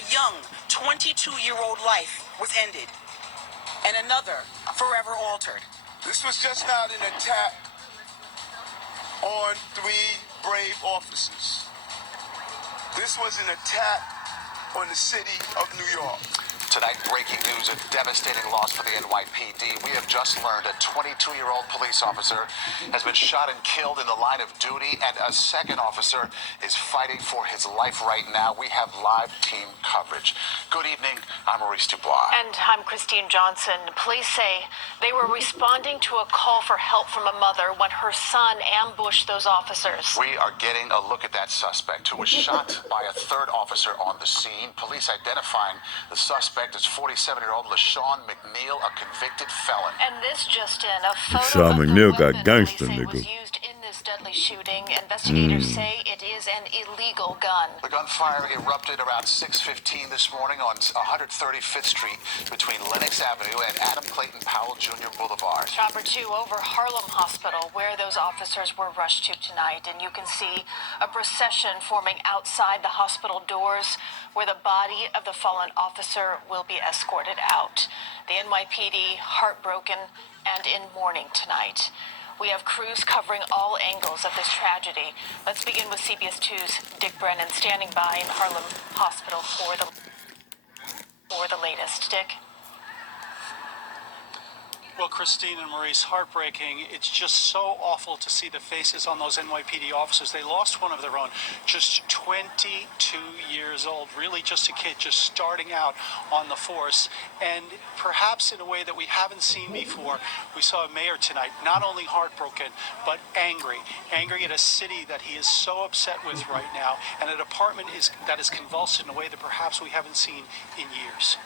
A young 22-year-old life was ended, and another forever altered. This was just not an attack on 3 brave officers. This was an attack on the city of New York. Tonight, breaking news, a devastating loss for the NYPD. We have just learned a 22-year-old police officer has been shot and killed in the line of duty, and a second officer is fighting for his life right now. We have live team coverage. Good evening, I'm Maurice Dubois. And I'm Christine Johnson. Police say they were responding to a call for help from a mother when her son ambushed those officers. We are getting a look at that suspect who was shot by a third officer on the scene. Police identifying the suspect as 47-year-old Shawn Mcneil, a convicted felon. And this just in, a photo Shawn of Mcneil the got weapon gangster, police say nigga. was used in this deadly shooting. Investigators say it is an illegal gun. The gunfire erupted around 6:15 this morning on 135th Street between Lenox Avenue and Adam Clayton Powell Jr. Boulevard. Chopper 2 over Harlem Hospital, where those officers were rushed to tonight. And you can see a procession forming outside the hospital doors, where the body of the fallen officer will be escorted out. The NYPD heartbroken and in mourning tonight. We have crews covering all angles of this tragedy. Let's begin with CBS 2's Dick Brennan standing by in Harlem Hospital for the latest. Dick? Well, Christine and Maurice, heartbreaking. It's just so awful to see the faces on those NYPD officers. They lost one of their own, just 22 years old, really just a kid, just starting out on the force. And perhaps in a way that we haven't seen before, we saw a mayor tonight, not only heartbroken, but angry at a city that he is so upset with right now, and a department that is convulsed in a way that perhaps we haven't seen in years.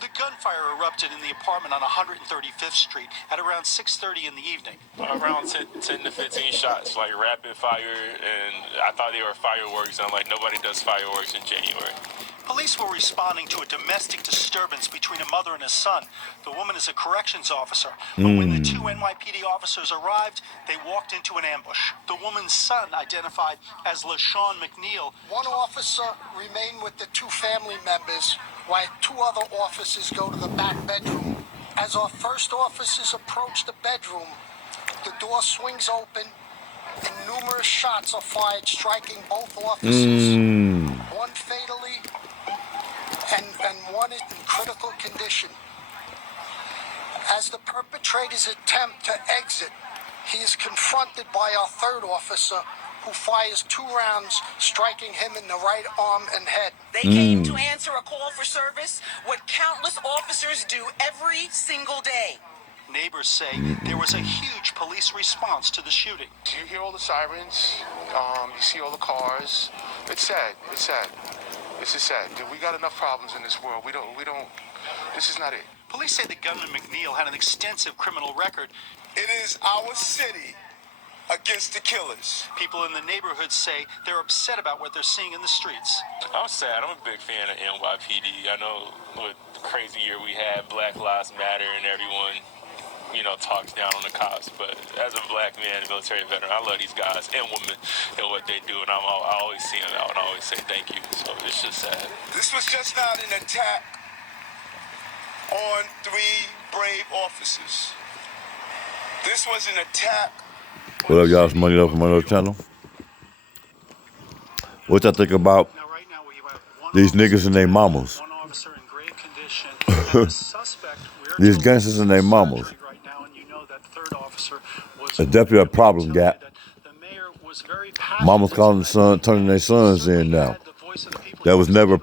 The gunfire erupted in the apartment on 135th Street at around 6:30 in the evening. Around 10 to 15 shots, like rapid fire, and I thought they were fireworks. I'm like, nobody does fireworks in January. Police were responding to a domestic disturbance between a mother and a son. The woman is a corrections officer, but when the 2 NYPD officers arrived, they walked into an ambush. The woman's son, identified as Shawn Mcneil. One officer remained with the 2 family members, while 2 other officers go to the back bedroom. As our first officers approach the bedroom, the door swings open and numerous shots are fired, striking both officers. One fatally and one is in critical condition. As the perpetrators attempt to exit, he is confronted by our third officer, who fires 2 rounds, striking him in the right arm and head. They came to answer a call for service, what countless officers do every single day. Neighbors say there was a huge police response to the shooting. You hear all the sirens, you see all the cars. It's sad, it's sad. This is sad. We got enough problems in this world. We don't, this is not it. Police say the gunman Mcneil had an extensive criminal record. It is our city against the killers. People in the neighborhood say they're upset about what they're seeing in the streets. I'm sad. I'm a big fan of NYPD. I know what crazy year we had, Black Lives Matter, and everyone, talks down on the cops. But as a black man, military veteran, I love these guys and women and what they do, and I always see them out and I always say thank you. So it's just sad. This was just not an attack on 3 brave officers. This was an attack. What up, y'all? It's Money Up from my other channel. What y'all think about these niggas and their mamas? One officer in grave condition, and the suspect, These gangsters and their mamas. Right now, and you know that third officer was It's definitely a problem, Gap. the mayor was very passionate. Mamas calling the son, turning their sons in now. That was never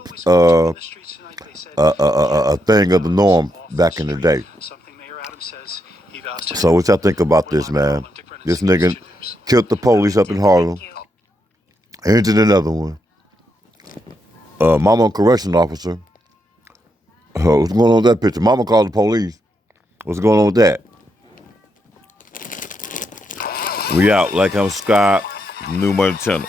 a thing of the norm back in the day. So what y'all think about this, man? This nigga killed the police up in Harlem. Injured another one. Mama correction officer. What's going on with that picture? Mama called the police. What's going on with that? We out. Like and subscribe. New Money Channel.